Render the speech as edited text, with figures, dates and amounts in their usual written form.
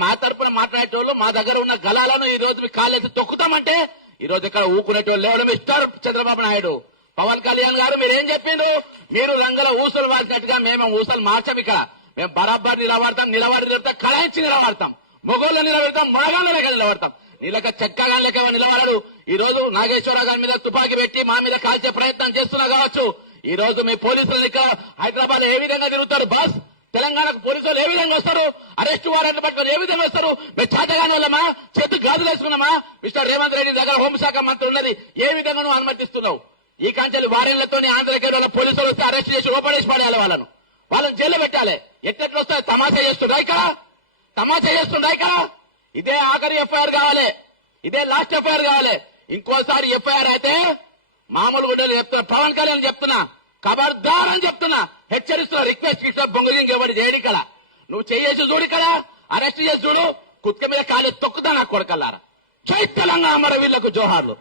మా తరపున మాట్లాడేటోళ్ళు మా దగ్గర ఉన్న గలాలను ఈ రోజు మీ కాళ్ళెత్తి తొక్కుతామంటే ఈ రోజు ఇక్కడ ఊకునేటోళ్ళు లేవడం ఇస్తారు. చంద్రబాబు నాయుడు, పవన్ కళ్యాణ్ గారు మీరేం చెప్పిండ్రు? మీరు రంగుల ఊసలు మార్చినట్టుగా మేము ఊసలు మార్చాం. ఇక్కడ మేము బరాబర్ నిలబడతాం, కళాయించి నిలబడతాం, మొగోళ్ళు నిలబెడతాం, మొరగాళ్ళ నిలబడతాం. నీళ్ళక చెక్కగా లెక్క నిలబడడు. ఈ రోజు నాగేశ్వరరావు గారి మీద తుపాకీ పెట్టి మా మీద కాల్చే ప్రయత్నం చేస్తున్నా కావచ్చు. ఈ రోజు మీ పోలీసులు ఇక్కడ హైదరాబాద్ ఏ విధంగా తిరుగుతారు? బస్ తెలంగాణకు పోలీసులు ఏ విధంగా వస్తారు? అరెస్టు వారెంట్ పట్టుకొని ఏ విధంగా వస్తారు? మేము చేతగాని వాళ్ళమా? చేతు గాజులు వేసుకున్నామా? మిస్టర్ రేవంత్ రెడ్డి దగ్గర హోంశాఖ మంత్రి ఉన్నది, ఏ విధంగా నువ్వు అనుమతిస్తున్నావు? ఈ కాంచెలు వారెన్లతో ఆంధ్రకేర్ వాళ్ళ పోలీసులు వస్తే అరెస్ట్ చేసి ఓపడేసి పడేయాలి, వాళ్ళని జైల్లో పెట్టాలి. ఎట్లెట్లు వస్తాయి? తమాషా చేస్తుండ్రా ఇక్కడ, తమాషా చేస్తుండ్రా ఇక్కడ. ఇదే ఆఖరి ఎఫ్ఐఆర్ కావాలి, ఇదే లాస్ట్ ఎఫ్ఐఆర్ కావాలి. ఇంకోసారి ఎఫ్ఐఆర్ అయితే మామూలుగా చెప్తున్నా, పవన్ కళ్యాణ్ చెప్తున్నా, ఖబర్దార్ అని చెప్తున్నా, హెచ్చరిస్తున్నా, రిక్వెస్ట్ ఇస్తా. బొంగుదింగ్ ఎవరి చేయడు ఇక్కడ. నువ్వు చేసి చూడు, ఇక్కడ అరెస్ట్ చేసి చూడు, కుత్క మీద కాలు తొక్కుతా నా కొడకల్లారా. జై తెలంగాణ, మరి వీళ్లకు జోహార్లు.